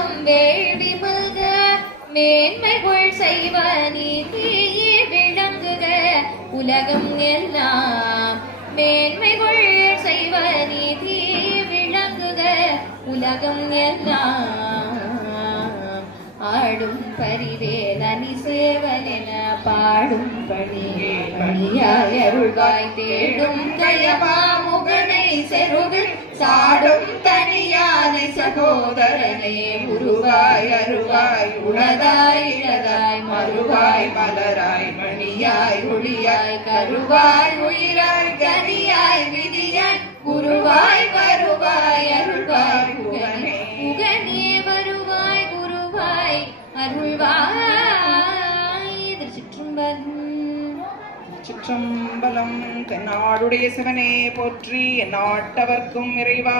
உலகம் வேள்வி மல்க மேன்மைகள் செய்வ நீதியே விளங்குக உலகம் எல்லாம். மேன்மைகள் செய்வ நீதியே விளங்குக உலகம் எல்லாம். ஆடும் பரிவேலனி சேவலென பாடும் பணி பணியாய் அருள்வாய் தேடும் தயமாமுகனை செருகில் சாடும் தனியானை சகோதரனே உருவாய் அருவாய் உளதாய் இழதாய் மறுவாய் மலராய் மணியாய் ஒளியாய் கருவாய் உயிராய் கனியாய் விதியாய் குருவாய் வருவாய் அருள்வாய் புகனே புகனே வருவாய் குருவாய் அருள்வாய். திருச்சிற்றம்பலம் சிற்றம்பலம் தென்னாடுடைய சிவனே போற்றி நாட்டவர்க்கும் இறைவா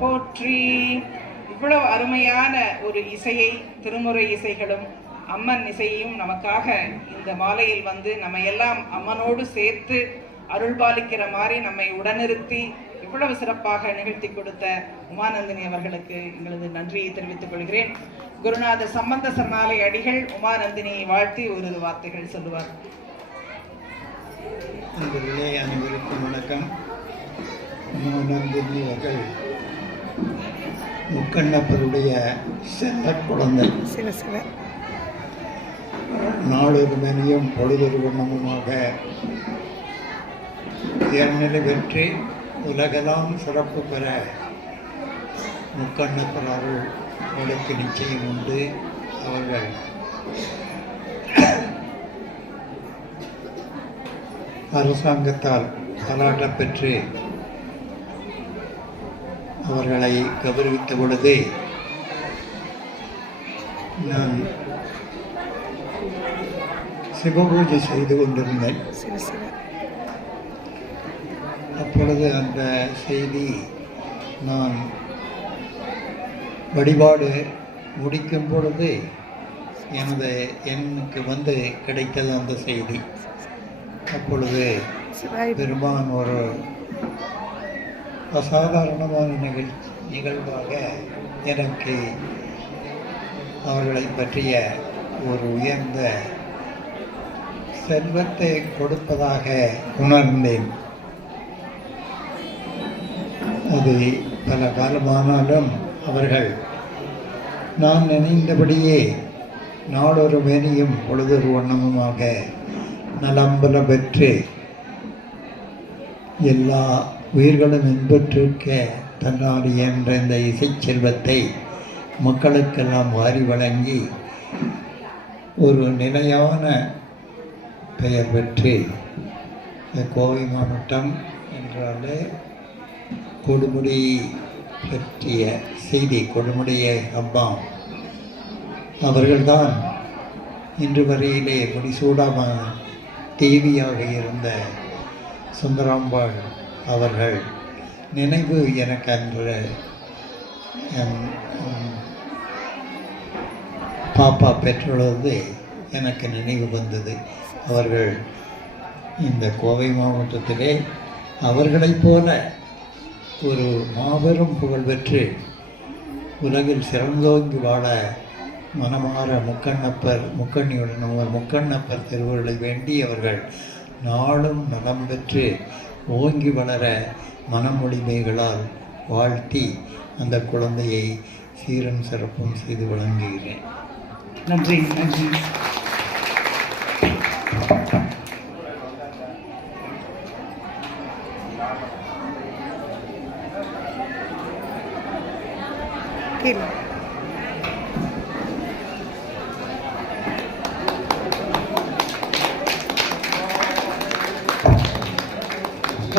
போற்றி. இவ்வளவு அருமையான ஒரு இசையை திருமுறை இசைகளும் அம்மன் இசையும் நமக்காக இந்த மாலையில் வந்து நம்ம எல்லாம் அம்மனோடு சேர்த்து அருள்பாலிக்கிற மாதிரி நம்மை உடனிறுத்தி இவ்வளவு சிறப்பாக நிகழ்த்தி கொடுத்த உமானந்தினி அவர்களுக்கு எங்களது நன்றியை தெரிவித்துக் கொள்கிறேன். குருநாத சம்பந்த சரணாலய அடிகள் உமாநந்தினியை வாழ்த்தி ஒரு வார்த்தைகள் சொல்லுவார். அன்பர்களே அனைவருக்கும் வணக்கம். நந்தினி அவர்கள் முக்கண்ணப்பருடைய செல்ல குழந்தை. சில சில. நாளொரு மணியும் பொழுதொரு வண்ணமுமாக உயர்நிலை பெற்று உலகெல்லாம் சிறப்பு பெற முக்கண்ணப்பர் அருள் அவளுக்கு நிச்சயம் உண்டு. அவர்கள் அரசாங்கத்தால் பாராட்டப்பெற்று அவர்களை கௌரவித்த பொழுது நான் சிவபூஜை செய்து கொண்டிருந்தேன். அப்பொழுது அந்த செய்தி நான் வழிபாடு முடிக்கும் பொழுது எனது எண்ணுக்கு வந்து கிடைத்தது அந்த செய்தி. அப்பொழுது பெருமான் ஒரு அசாதாரணமான நிகழ்ச்சி நிகழ்வாக எனக்கு அவர்களை பற்றிய ஒரு உயர்ந்த செல்வத்தை கொடுப்பதாக உணர்ந்தேன். அது பல காலமானாலும் அவர்கள் நான் நினைந்தபடியே நாளொரு மேனியும் பொழுதொரு வண்ணமுமாக நலம்பல பெற்று எல்லா உயிர்களும் இன்பற்றிருக்க தன்னால் என்ற இந்த இசை செல்வத்தை மக்களுக்கெல்லாம் வாரி வழங்கி ஒரு நிலையான பெயர் பெற்று. கோவை மாவட்டம் என்றாலே கொடுமுடி பற்றிய செய்தி கொடுமுடிய அம்மா அவர்கள்தான் இன்று வரையிலே முடிசூடாம தேவியாக இருந்த சுந்தராம்பாள் அவர்கள் நினைவு எனக்கு அன்று பாப்பா பெற்றுள்ளது எனக்கு நினைவு வந்தது. அவர்கள் இந்த கோவை மாவட்டத்திலே அவர்களைப் போல ஒரு மாபெரும் புகழ் பெற்று உலகில் சிறந்தோங்கி வாழ மனமாற முக்கண்ணப்பர் முக்கண்ணியுடன் அவர் முக்கண்ணப்பர் திருவுருளை வேண்டி அவர்கள் நாளும் நலம் பெற்று ஓங்கி வளர மனமொழிமைகளால் வாழ்த்தி அந்த குழந்தையை சீரும் சிறப்பும் செய்து வழங்குகிறேன். நன்றி நன்றி. கீழே.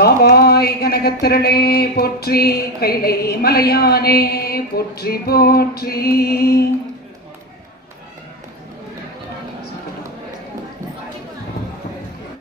காவாய் கனகத்திரளே போற்றி கைலை மலையானே போற்றி போற்றி.